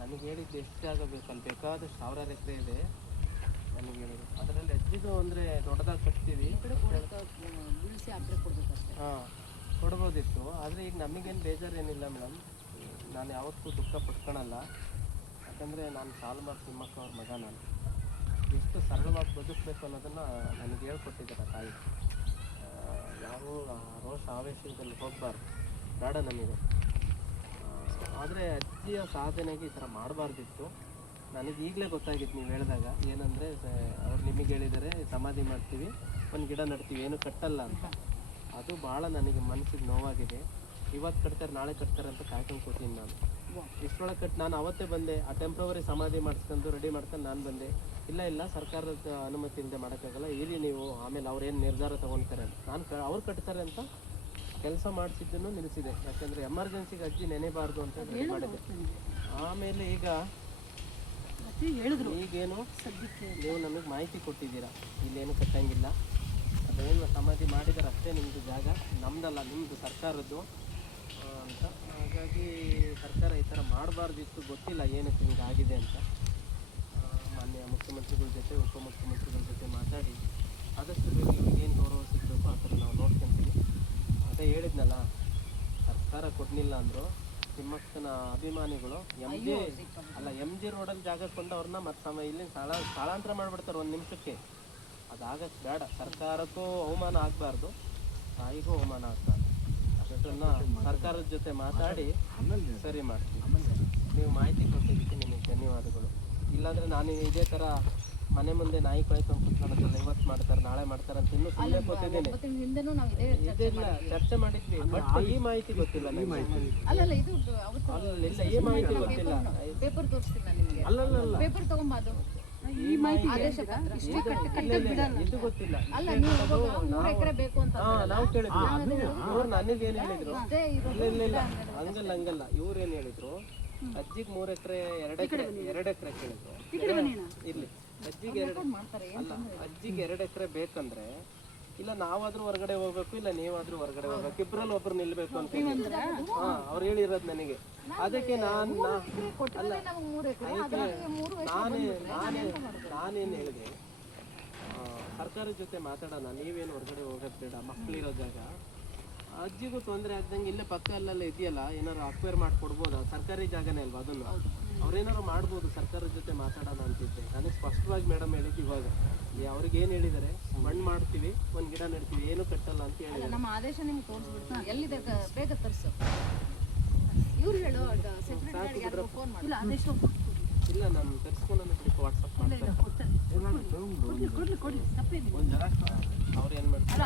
ನನಗೆ ಹೇಳಿದ್ದು ಎಷ್ಟು ಜಾಗ ಬೇಕು ಅಲ್ಲಿ ಬೇಕಾದಷ್ಟು ಸಾವಿರಾರು ಎಕರೆ ಇದೆ ನನಗೆ ಹೇಳಿದ್ರು. ಅದರಲ್ಲಿ ಹೆಚ್ಚಿದು ಅಂದರೆ ದೊಡ್ಡದಾಗಿ ಕಟ್ತೀವಿ ಹಾಂ ಕೊಡ್ಬೋದಿತ್ತು. ಆದರೆ ಈಗ ನಮಗೇನು ಬೇಜಾರೇನಿಲ್ಲ ಮೇಡಮ್, ನಾನು ಯಾವತ್ತೂ ದುಃಖ ಪಟ್ಕೊಳಲ್ಲ. ಯಾಕಂದರೆ ನಾನು ಸಾಲುಮರದ ತಿಮ್ಮಕ್ಕ ಅವ್ರ ಮಗ. ನಾನು ಎಷ್ಟು ಸರಳವಾಗಿ ಬದುಕಬೇಕು ಅನ್ನೋದನ್ನು ನನಗೆ ಹೇಳ್ಕೊಟ್ಟಿದ್ದಾರೆ ತಾಯಿ. ಯಾವ ರೋಷ ಆವೇಶದಲ್ಲಿ ಹೋಗಬಾರ್ದು, ಬೇಡ ನಮಗೆ. ಆದರೆ ಅಜ್ಜಿಯ ಸಾಧನೆಗೆ ಈ ಥರ ಮಾಡಬಾರ್ದಿತ್ತು. ನನಗೆ ಈಗಲೇ ಗೊತ್ತಾಗಿತ್ತು ನೀವು ಹೇಳಿದಾಗ. ಏನಂದರೆ ಅವ್ರು ನಿಮಗೆ ಹೇಳಿದರೆ ಸಮಾಧಿ ಮಾಡ್ತೀವಿ, ಒಂದು ಗಿಡ ನಡ್ತೀವಿ, ಏನು ಕಟ್ಟಲ್ಲ ಅಂತ. ಅದು ಭಾಳ ನನಗೆ ಮನಸ್ಸಿಗೆ ನೋವಾಗಿದೆ. ಇವತ್ತು ಕಟ್ತಾರೆ ನಾಳೆ ಕಟ್ತಾರೆ ಅಂತ ಕಾಯ್ಕೊಂಡು ಕೂತೀನಿ ನಾನು. ಇಷ್ಟರೊಳಗೆ ನಾನು ಅವತ್ತೇ ಬಂದೆ, ಆ ಟೆಂಪ್ರವರಿ ಸಮಾಧಿ ಮಾಡಿಸ್ಕೊಂಡು ರೆಡಿ ಮಾಡ್ಕೊಂಡು ನಾನು ಬಂದೆ. ಇಲ್ಲ ಸರ್ಕಾರದ ಅನುಮತಿಯಿಂದ ಮಾಡೋಕ್ಕಾಗಲ್ಲ, ಇರಿ ನೀವು, ಆಮೇಲೆ ಅವ್ರೇನು ನಿರ್ಧಾರ ತೊಗೊಳ್ತಾರೆ ಅಂತ. ನಾನು ಅವ್ರು ಕಟ್ತಾರೆ ಅಂತ ಕೆಲಸ ಮಾಡಿಸಿದ್ದನ್ನು ನಿಲ್ಲಿಸಿದೆ. ಯಾಕೆಂದರೆ ಎಮರ್ಜೆನ್ಸಿಗೆ ಅಜ್ಜಿ ನೆನೆಬಾರ್ದು ಅಂತ ರೆಡಿ ಮಾಡಿದೆ. ಆಮೇಲೆ ಈಗೇನು ನೀವು ನಮಗೆ ಮಾಹಿತಿ ಕೊಟ್ಟಿದ್ದೀರಾ, ಇಲ್ಲೇನು ಕಟ್ಟಂಗಿಲ್ಲ, ಅದೇನು ಸಮಾಧಿ ಮಾಡಿದರೆ ಅಷ್ಟೇ ನಿಮ್ಮದು ಜಾಗ, ನಮ್ಮದಲ್ಲ ನಿಮ್ಮದು ಸರ್ಕಾರದ್ದು ಅಂತ. ಹಾಗಾಗಿ ಸರ್ಕಾರ ಈ ಥರ ಮಾಡಬಾರ್ದಿತ್ತು. ಗೊತ್ತಿಲ್ಲ ಏನಕ್ಕೆ ಹಿಂಗೆ ಆಗಿದೆ ಅಂತ. ಮಾನ್ಯ ಮುಖ್ಯಮಂತ್ರಿಗಳ ಜೊತೆ ಉಪಮುಖ್ಯಮಂತ್ರಿಗಳ ಜೊತೆ ಮಾತಾಡಿ ಆದಷ್ಟು ಬೇಗ ಏನು ಗೌರವ ಸಿಗಬೇಕು ಆ ಥರ ನಾವು ನೋಡ್ಕೊತೀವಿ. ಅದೇ ಹೇಳಿದ್ನಲ್ಲ, ಸರ್ಕಾರ ಕೊಡಲಿಲ್ಲ ಅಂದರು ತಿಮ್ಮಕ್ಕನ ಅಭಿಮಾನಿಗಳು ಎಮ್ ಜಿ ರೋಡಲ್ಲಿ ಜಾಗ ಕೊಂಡು ಅವ್ರನ್ನ ಮತ್ತೆ ಇಲ್ಲಿ ಸ್ಥಳಾಂತರ ಮಾಡಿಬಿಡ್ತಾರೆ ಒಂದು ನಿಮಿಷಕ್ಕೆ. ಅದಾಗಕ್ಕೆ ಬೇಡ. ಸರ್ಕಾರಕ್ಕೂ ಅವಮಾನ ಆಗಬಾರ್ದು, ತಾಯಿಗೂ ಅವಮಾನ ಆಗ್ಬಾರ್ದು. ಅದನ್ನು ಸರ್ಕಾರದ ಜೊತೆ ಮಾತಾಡಿ ಸರಿ ಮಾಡ್ತೀವಿ. ನೀವು ಮಾಹಿತಿ ಕೊಟ್ಟಿದ್ದಕ್ಕೆ ನಿಮಗೆ ಧನ್ಯವಾದಗಳು. ಇಲ್ಲಾಂದರೆ ನಾನು ಇದೇ ಥರ ಮನೆ ಮುಂದೆ ನಾಯಿ ಕಳ್ಕೊಂಡು ಕೂತ್ಕೊಳ್ಳೋದಲ್ಲ, ಇವತ್ತು ಮಾಡ್ತಾರೆ ನಾಳೆ ಮಾಡ್ತಾರೆ ಅಂತ ಇನ್ನೂ ಸುಮ್ಮನೆ ಕೂತಿದ್ದೀನಿ. ಇದೆಲ್ಲ ಚರ್ಚೆ ಮಾಡಿದ್ವಿ, ಬಟ್ ಈ ಮಾಹಿತಿ ಗೊತ್ತಿಲ್ಲ. ಈ ಮಾಹಿತಿ ಗೊತ್ತಿಲ್ಲ. ಅಲ್ಲಲ್ಲ ಇದು ಗೊತ್ತಿಲ್ಲ. ನಾವು ಕೇಳಿದ್ವಿ ಇವ್ರು ನನಗೆ ಏನು ಹೇಳಿದ್ರು, ಇಲ್ಲ ಹಂಗಲ್ಲ ಇವ್ರೇನು ಹೇಳಿದ್ರು, ಅಜ್ಜಿಗೆ 3 ಎಕರೆ 2 ಎಕರೆ ಕೇಳಿದ್ರು. ಇರ್ಲಿ ಅಜ್ಜಿಗೆ 2 ಎಕರೆ ಬೇಕಂದ್ರೆ ಇಲ್ಲ ನಾವಾದ್ರೂ ಹೊರಗಡೆ ಹೋಗ್ಬೇಕು, ಇಲ್ಲ ನೀವಾದ್ರೂ ಹೊರಗಡೆ ಹೋಗ್ಬೇಕು, ಇಬ್ಬರಲ್ಲಿ ಒಬ್ರು ನಿಲ್ಬೇಕು ಅಂತ ಅವ್ರು ಹೇಳಿರೋದು ನನಗೆ. ಅದಕ್ಕೆ ನಾನೇನು ಹೇಳಿದೆ, ಸರ್ಕಾರದ ಜೊತೆ ಮಾತಾಡೋಣ, ನೀವೇನು ಹೊರಗಡೆ ಹೋಗೋದು ಬೇಡ, ಮಕ್ಕಳಿರೋ ಜಾಗ, ಅಜ್ಜಿಗೂ ತೊಂದರೆ ಆಗ್ದಂಗೆ ಇಲ್ಲೇ ಪಕ್ಕ ಅಲ್ಲೆಲ್ಲ ಇದೆಯಲ್ಲ, ಏನಾರು ಅಕ್ವೈರ್ ಮಾಡಿಕೊಡ್ಬೋದಾ? ಸರ್ಕಾರಿ ಜಾಗನೇ ಅಲ್ವಾ ಅದನ್ನು, ಅವ್ರೇನಾರು ಮಾಡ್ಬೋದು, ಸರ್ಕಾರದ ಜೊತೆ ಮಾತಾಡೋಣ ಅಂತಿದ್ದೆ. ನನಗೆ ಸ್ಪಷ್ಟವಾಗಿ ಮೇಡಮ್ ಹೇಳಿದ್ದು ಇವಾಗ. ಅವ್ರಿಗೆ ಏನು ಹೇಳಿದ್ದಾರೆ, ಮಣ್ಣು ಮಾಡ್ತೀವಿ, ಒಂದು ಗಿಡ ನೆಡ್ತೀವಿ, ಏನು ಕಟ್ಟಲ್ಲ ಅಂತ ಹೇಳಿ ನಮ್ಮ ಆದೇಶ ನಿಮ್ಗೆ ತೋರಿಸ್ಬಿಡ್ತೀನಿ, ಎಲ್ಲಿದೆ ಬೇಗ ತರಿಸು. ಇವ್ರು ಹೇಳೋ ಫೋನ್ ಮಾಡಿ. ಇಲ್ಲ ನಾನು ತರಿಸ್ಕೊಂಡು ನನಗೆ ವಾಟ್ಸಪ್ ಮಾಡ್ತಾರೆ. ಅವ್ರು ಏನು ಮಾಡ್ತಾರೆ